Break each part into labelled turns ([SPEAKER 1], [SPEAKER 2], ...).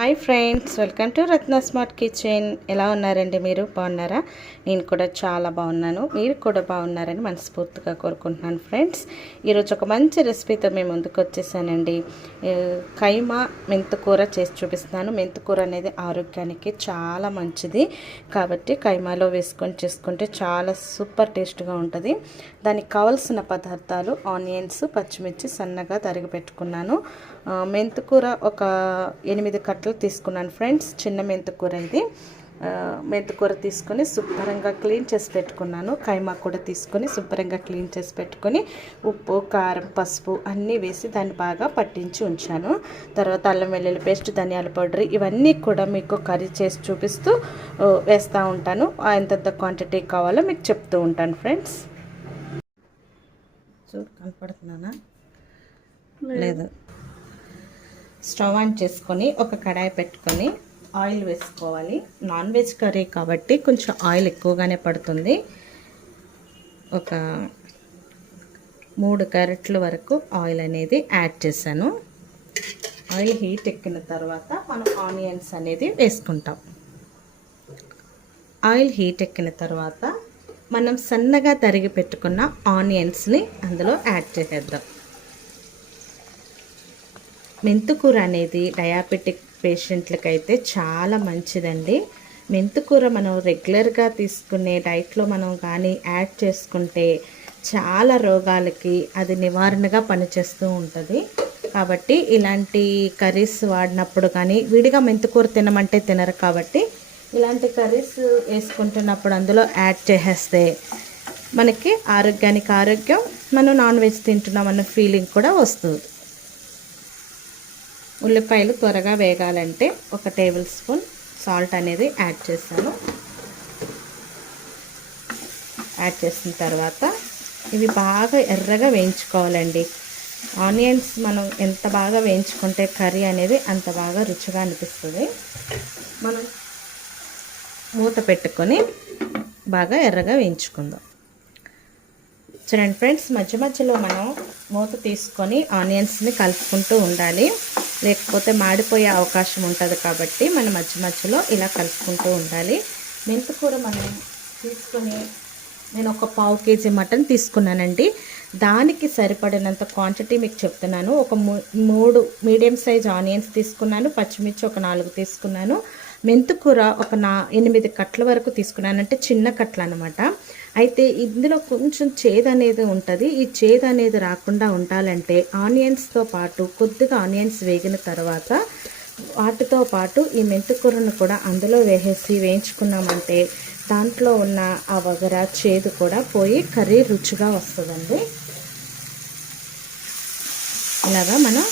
[SPEAKER 1] Hi friends welcome to Ratna smart kitchen. ఎలా ఉన్నారండి మీరు? బాగున్నారా? నేను కూడా చాలా బాగున్నాను. మీరు కూడా బాగున్నారని మనస్ఫూర్తిగా కోరుకుంటున్నాను ఫ్రెండ్స్. ఈరోజు ఒక మంచి రెసిపీతో మేము ముందుకు వచ్చేసానండి. కైమా మెంతుకూర చేసి చూపిస్తున్నాను. మెంతుకూర అనేది ఆరోగ్యానికి చాలా మంచిది. కాబట్టి కైమాలో వేసుకొని చేసుకుంటే చాలా సూపర్ టేస్ట్గా ఉంటుంది. దానికి కావలసిన పదార్థాలు ఆనియన్స్ పచ్చిమిర్చి సన్నగా తరిగి పెట్టుకున్నాను. మెంతుకూర ఒక ఎనిమిది కట్టలు తీసుకున్నాను ఫ్రెండ్స్. చిన్న మెంతుకూర ఇది. ఆ, మెంతుకూర తీసుకొని శుభ్రంగా క్లీన్ చేసి పెట్టుకున్నాను. కైమా కూడా తీసుకొని శుభ్రంగా క్లీన్ చేసి పెట్టుకొని ఉప్పు కారం పసుపు అన్నీ వేసి దాన్ని బాగా పట్టించి ఉంచాను. తర్వాత అల్లం వెల్లుల్లి పేస్ట్ ధనియాల పౌడర్ ఇవన్నీ కూడా మీకు కర్రీ చేసి చూపిస్తూ వేస్తూ ఉంటాను. ఎంతెంత క్వాంటిటీ కావాలో మీకు చెప్తూ ఉంటాను ఫ్రెండ్స్. చూడు కనపడుతున్నానా లేదు. స్టవ్ ఆన్ చేసుకొని ఒక కడాయి పెట్టుకొని ఆయిల్ వేసుకోవాలి. నాన్ వెజ్ కర్రీ కాబట్టి కొంచెం ఆయిల్ ఎక్కువగానే పడుతుంది. ఒక మూడు క్యారెట్ల వరకు ఆయిల్ అనేది యాడ్ చేశాను. ఆయిల్ హీట్ ఎక్కిన తర్వాత మనం ఆనియన్స్ అనేది వేసుకుంటాం. ఆయిల్ హీట్ ఎక్కిన తర్వాత మనం సన్నగా తరిగి పెట్టుకున్న ఆనియన్స్ని అందులో యాడ్ చేసేద్దాం. మెంతుకూర అనేది డయాబెటిక్ పేషెంట్లకైతే చాలా మంచిదండి. మెంతుకూర మనం రెగ్యులర్గా తీసుకునే డైట్లో మనం కానీ యాడ్ చేసుకుంటే చాలా రోగాలకి అది నివారణగా పనిచేస్తూ ఉంటుంది. కాబట్టి ఇలాంటి కర్రీస్ వాడినప్పుడు కానీ విడిగా మెంతుకూర తినమంటే తినరు కాబట్టి ఇలాంటి కర్రీస్ వేసుకుంటున్నప్పుడు అందులో యాడ్ చేసేస్తే మనకి ఆరోగ్యానికి ఆరోగ్యం మనం నాన్ వెజ్ తింటున్నామన్న ఫీలింగ్ కూడా వస్తుంది. ఉల్లిపాయలు త్వరగా వేగాలంటే ఒక టేబుల్ స్పూన్ సాల్ట్ అనేది యాడ్ చేస్తాను యాడ్ చేసిన తర్వాత ఇవి బాగా ఎర్రగా వేయించుకోవాలండి. ఆనియన్స్ మనం ఎంత బాగా వేయించుకుంటే కర్రీ అనేది అంత బాగా రుచిగా అనిపిస్తుంది. మనం మూత పెట్టుకొని బాగా ఎర్రగా వేయించుకుందాం. చూడండి ఫ్రెండ్స్ మధ్య మధ్యలో మనం మూత తీసుకొని ఆనియన్స్ని కలుపుకుంటూ ఉండాలి. లేకపోతే మాడిపోయే అవకాశం ఉంటుంది కాబట్టి మనం మధ్య మధ్యలో ఇలా కలుపుకుంటూ ఉండాలి. మెంతికూర మనం తీసుకుని నేను ఒక పావు కేజీ మటన్ తీసుకున్నానండి. దానికి సరిపడినంత క్వాంటిటీ మీకు చెప్తున్నాను. ఒక మూ- మూడు మీడియం సైజ్ ఆనియన్స్ తీసుకున్నాను. పచ్చిమిర్చి ఒక నాలుగు తీసుకున్నాను. మెంతుకూర ఒక నా ఎనిమిది కట్ల వరకు తీసుకున్నాను అంటే చిన్న కట్ల అనమాట అయితే ఇందులో కొంచెం చేదు అనేది ఉంటుంది. ఈ చేదు అనేది రాకుండా ఉండాలంటే ఆనియన్స్తో పాటు కొద్దిగా ఆనియన్స్ వేగిన తర్వాత వాటితో పాటు ఈ మెంతికూరను కూడా అందులో వేసేసి వేయించుకున్నామంటే దాంట్లో ఉన్న ఆ వగర చేదు కూడా పోయి కర్రీ రుచిగా వస్తుందండి. ఇలాగా మనం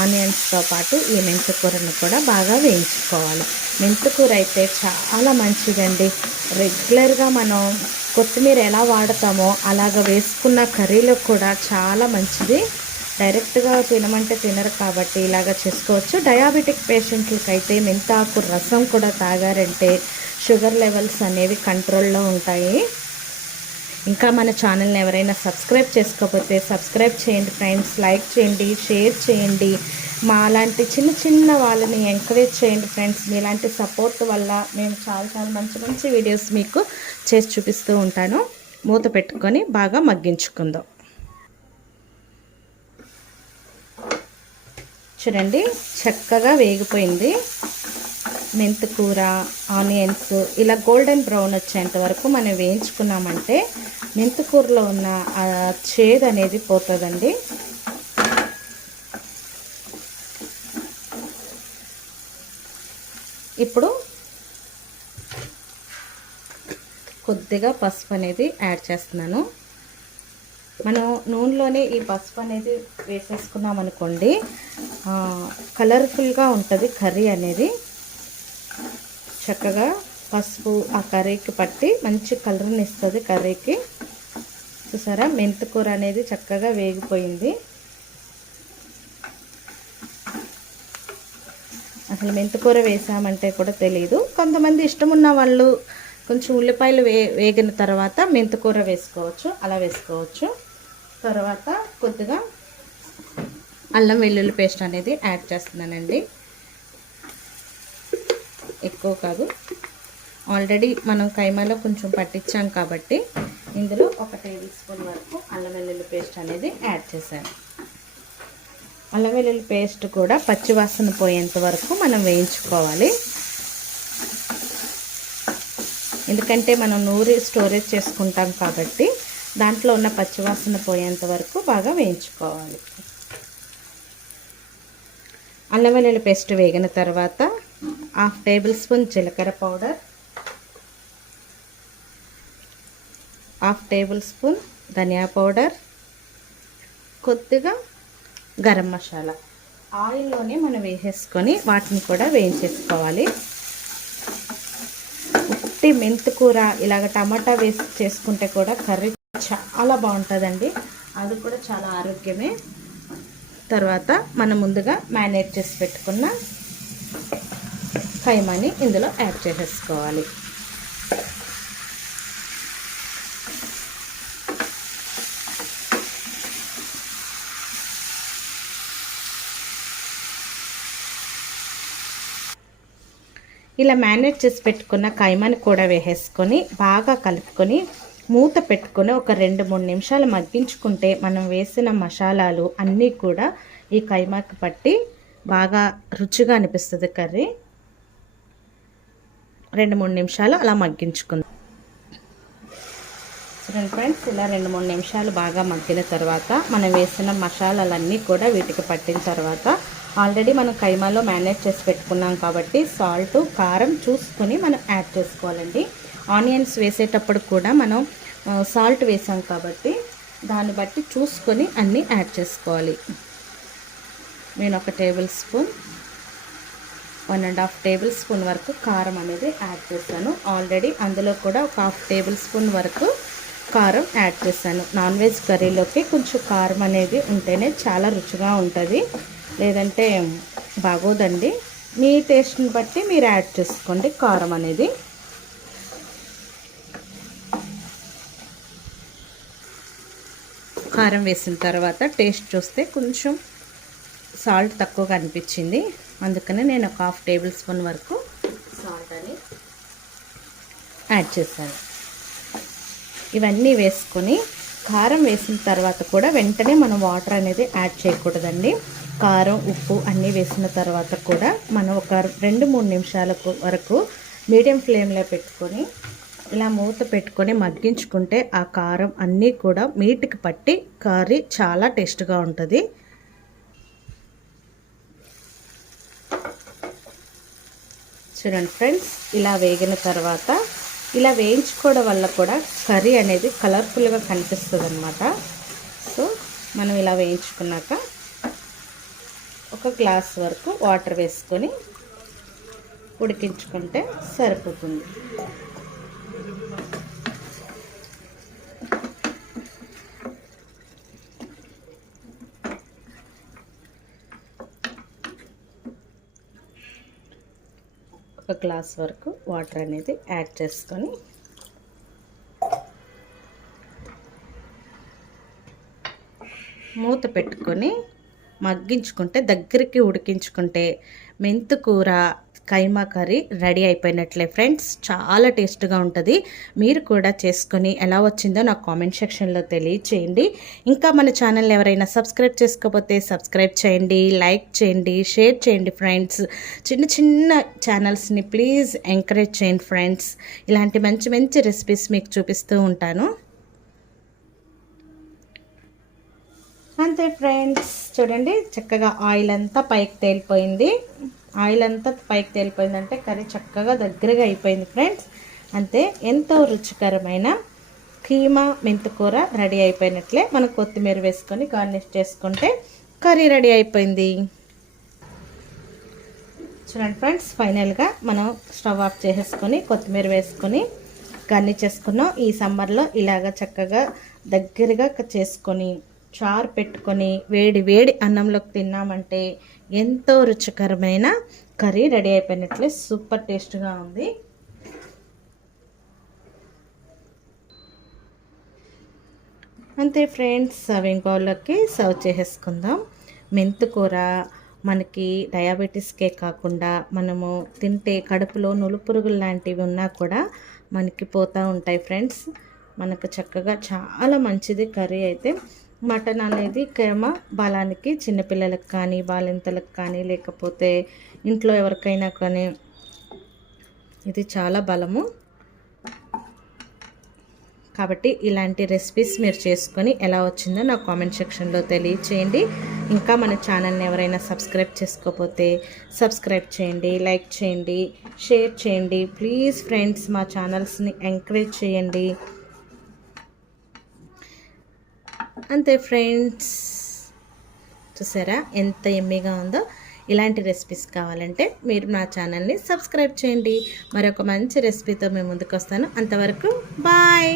[SPEAKER 1] ఆనియన్స్తో పాటు ఈ మెంతికూరను కూడా బాగా వేయించుకోవాలి. మెంతికూర అయితే చాలా మంచిదండి. రెగ్యులర్గా మనం కొత్తిమీర ఎలా వాడతామో అలాగ వేసుకున్న కర్రీలో కూడా చాలా మంచిది. డైరెక్ట్గా తినమంటే తినరు కాబట్టి ఇలాగ చేసుకోవచ్చు. డయాబెటిక్ పేషెంట్లకి అయితే మెంతాకు రసం కూడా తాగారంటే షుగర్ లెవెల్స్ అనేవి కంట్రోల్లో ఉంటాయి. ఇంకా మన ఛానల్ని ఎవరైనా సబ్స్క్రైబ్ చేసుకోకపోతే సబ్స్క్రైబ్ చేయండి ఫ్రెండ్స్ లైక్ చేయండి షేర్ చేయండి. మా లాంటి చిన్న చిన్న వాళ్ళని ఎంకరేజ్ చేయండి ఫ్రెండ్స్ మీలాంటి సపోర్ట్ వల్ల మేము చాలా చాలా మంచి మంచి వీడియోస్ మీకు చేసి చూపిస్తూ ఉంటాను. మూత పెట్టుకొని బాగా మగ్గించుకుందాం. చూడండి చక్కగా వేగిపోయింది. మెంతికూర ఆనియన్స్ ఇలా గోల్డెన్ బ్రౌన్ వచ్చేంత వరకు మనం వేయించుకున్నామంటే మెంతికూరలో ఉన్న చేదు అనేది పోతుందండి. ఇప్పుడు కొద్దిగా పసుపు అనేది యాడ్ చేస్తున్నాను. మనం నూనెలోనే ఈ పసుపు అనేది వేసేసుకున్నాం అనుకోండి కలర్ఫుల్గా ఉంటుంది కర్రీ అనేది. చక్కగా పసుపు ఆ కర్రీకి పట్టి మంచి కలర్ని ఇస్తుంది కర్రీకి. చూసారా? మెంతికూర అనేది చక్కగా వేగిపోయింది. అసలు మెంతికూర వేసామంటే కూడా తెలియదు కొంతమంది ఇష్టం ఉన్న వాళ్ళు కొంచెం ఉల్లిపాయలు వే వేగిన తర్వాత మెంతికూర వేసుకోవచ్చు. అలా వేసుకోవచ్చు. తర్వాత కొద్దిగా అల్లం వెల్లుల్లి పేస్ట్ అనేది యాడ్ చేస్తున్నానండి. ఎక్కువ కాదు. ఆల్రెడీ మనం కైమాలో కొంచెం పట్టించాం కాబట్టి ఇందులో ఒక టేబుల్ స్పూన్ వరకు అల్లం వెల్లుల్లి పేస్ట్ అనేది యాడ్ చేశాను. అల్లం వెల్లుల్లి పేస్ట్ కూడా పచ్చివాసన పోయేంత వరకు మనం వేయించుకోవాలి. ఎందుకంటే మనం నూరి స్టోరేజ్ చేసుకుంటాం కాబట్టి దాంట్లో ఉన్న పచ్చివాసన పోయేంత వరకు బాగా వేయించుకోవాలి. అల్లం వెల్లుల్లి పేస్ట్ వేగిన తర్వాత హాఫ్ టేబుల్ స్పూన్ జీలకర్ర పౌడర్ హాఫ్ టేబుల్ స్పూన్ ధనియా పౌడర్ కొద్దిగా గరం మసాలా. ఆయిల్లోనే మనం వేసేసుకొని వాటిని కూడా వేయించేసుకోవాలి. ఉట్టి మెంతికూర ఇలాగ టమాటా వేసి చేసుకుంటే కూడా కర్రీ చాలా బాగుంటుందండి. అది కూడా చాలా ఆరోగ్యమే. తర్వాత మనం ముందుగా మ్యారినేట్ చేసి పెట్టుకున్న కైమాని ఇందులో యాడ్ చేసేసుకోవాలి. ఇలా మ్యారినేట్ చేసి పెట్టుకున్న కైమాని కూడా వేసేసుకొని బాగా కలుపుకొని మూత పెట్టుకొని ఒక రెండు మూడు నిమిషాలు మగ్గించుకుంటే మనం వేసిన మసాలాలు అన్నీ కూడా ఈ కైమాకి పట్టి బాగా రుచిగా అనిపిస్తుంది కర్రీ. రెండు మూడు నిమిషాలు అలా మగ్గించుకుందాం. చూడండి ఫ్రెండ్స్ ఇలా రెండు మూడు నిమిషాలు బాగా మగ్గిన తర్వాత మనం వేసిన మసాలాలన్నీ కూడా వీటికి పట్టిన తర్వాత ఆల్రెడీ మనం కైమాలో మేనేజ్ చేసి పెట్టుకున్నాం కాబట్టి సాల్ట్ కారం చూసుకొని మనం యాడ్ చేసుకోవాలండి. ఆనియన్స్ వేసేటప్పుడు కూడా మనం సాల్ట్ వేసాం కాబట్టి దాన్ని బట్టి చూసుకొని అన్నీ యాడ్ చేసుకోవాలి. నేను ఒక tablespoon one and half tablespoon వరకు కారం అనేది యాడ్ చేశాను. ఆల్రెడీ అందులో కూడా ఒక హాఫ్ టేబుల్ స్పూన్ వరకు కారం యాడ్ చేశాను. నాన్ వెజ్ కర్రీలోకి కొంచెం కారం అనేది ఉంటేనే చాలా రుచిగా ఉంటుంది. లేదంటే బాగోదండి. మీ టేస్ట్ని బట్టి మీరు యాడ్ చేసుకోండి కారం అనేది. కారం వేసిన తర్వాత టేస్ట్ చూస్తే కొంచెం సాల్ట్ తక్కువగా అనిపించింది. అందుకని నేను ఒక హాఫ్ టేబుల్ స్పూన్ వరకు సాల్ట్ అని యాడ్ చేశాను. ఇవన్నీ వేసుకొని కారం వేసిన తర్వాత కూడా వెంటనే మనం వాటర్ అనేది యాడ్ చేయకూడదండి. కారం ఉప్పు అన్నీ వేసిన తర్వాత కూడా మనం ఒక రెండు మూడు నిమిషాల వరకు మీడియం ఫ్లేమ్లో పెట్టుకొని ఇలా మూత పెట్టుకొని మగ్గించుకుంటే ఆ కారం అన్నీ కూడా మీటికి పట్టి కర్రీ చాలా టేస్ట్గా ఉంటుంది. చూడండి ఫ్రెండ్స్ ఇలా వేగిన తర్వాత ఇలా వేయించుకోవడం వల్ల కూడా కర్రీ అనేది కలర్ఫుల్గా కనిపిస్తుంది అనమాట సో మనం ఇలా వేయించుకున్నాక ఒక గ్లాస్ వరకు వాటర్ వేసుకొని ఉడికించుకుంటే సరిపోతుంది. ఒక గ్లాస్ వరకు వాటర్ అనేది యాడ్ చేసుకొని మూత పెట్టుకొని మగ్గించుకుంటే దగ్గరికి ఉడికించుకుంటే మెంతుకూర కైమా కర్రీ రెడీ అయిపోయినట్లే ఫ్రెండ్స్. చాలా టేస్ట్గా ఉంటుంది. మీరు కూడా చేసుకొని ఎలా వచ్చిందో నాకు కామెంట్ సెక్షన్లో తెలియచేయండి. ఇంకా మన ఛానల్ ఎవరైనా సబ్స్క్రైబ్ చేసుకోకపోతే సబ్స్క్రైబ్ చేయండి లైక్ చేయండి షేర్ చేయండి ఫ్రెండ్స్. చిన్న చిన్న ఛానల్స్ని ప్లీజ్ ఎంకరేజ్ చేయండి ఫ్రెండ్స్. ఇలాంటి మంచి మంచి రెసిపీస్ మీకు చూపిస్తూ ఉంటాను. అంతే ఫ్రెండ్స్. చూడండి చక్కగా ఆయిల్ అంతా పైకి తేలిపోయింది. ఆయిల్ అంతా పైకి తేలిపోయిందంటే కర్రీ చక్కగా దగ్గరగా అయిపోయింది ఫ్రెండ్స్. అంతే ఎంతో రుచికరమైన కీమా మెంతుకూర రెడీ అయిపోయినట్లే మనం కొత్తిమీర వేసుకొని గార్నిష్ చేసుకుంటే కర్రీ రెడీ అయిపోయింది. చూడండి ఫ్రెండ్స్ ఫైనల్గా మనం స్టవ్ ఆఫ్ చేసేసుకొని కొత్తిమీర వేసుకొని గార్నిష్ చేసుకున్నాం. ఈ సమ్మర్లో ఇలాగ చక్కగా దగ్గరగా చేసుకొని చారు పెట్టుకొని వేడి వేడి అన్నంలోకి తిన్నామంటే ఎంతో రుచికరమైన కర్రీ రెడీ అయిపోయినట్లే సూపర్ టేస్ట్గా ఉంది. అంతే ఫ్రెండ్స్ సర్వింగ్ బౌల్లోకి సర్వ్ చేసేసుకుందాం. మెంతుకూర మనకి డయాబెటీస్కే కాకుండా మనము తింటే కడుపులో నులుపురుగులు లాంటివి ఉన్నా కూడా మనకి పోతూ ఉంటాయి ఫ్రెండ్స్. మనకు చక్కగా చాలా మంచిది కర్రీ అయితే. మటన్ అనేది కేమ బలానికి చిన్నపిల్లలకు కానీ బాలింతలకు కానీ లేకపోతే ఇంట్లో ఎవరికైనా కానీ ఇది చాలా బలము. కాబట్టి ఇలాంటి రెసిపీస్ మీరు చేసుకొని ఎలా వచ్చిందో నాకు కామెంట్ సెక్షన్లో తెలియచేయండి. ఇంకా మన ఛానల్ని ఎవరైనా సబ్స్క్రైబ్ చేసుకోకపోతే సబ్స్క్రైబ్ చేయండి లైక్ చేయండి షేర్ చేయండి. ప్లీజ్ ఫ్రెండ్స్ మా ఛానల్స్ని ఎంకరేజ్ చేయండి. అంతే ఫ్రెండ్స్. చూసారా ఎంత ఎమ్మీగా ఉందో? ఇలాంటి రెసిపీస్ కావాలంటే మీరు నా ఛానల్ని సబ్స్క్రైబ్ చేయండి. మరొక మంచి రెసిపీతో మేము ముందుకు వస్తాను అంతవరకు బాయ్.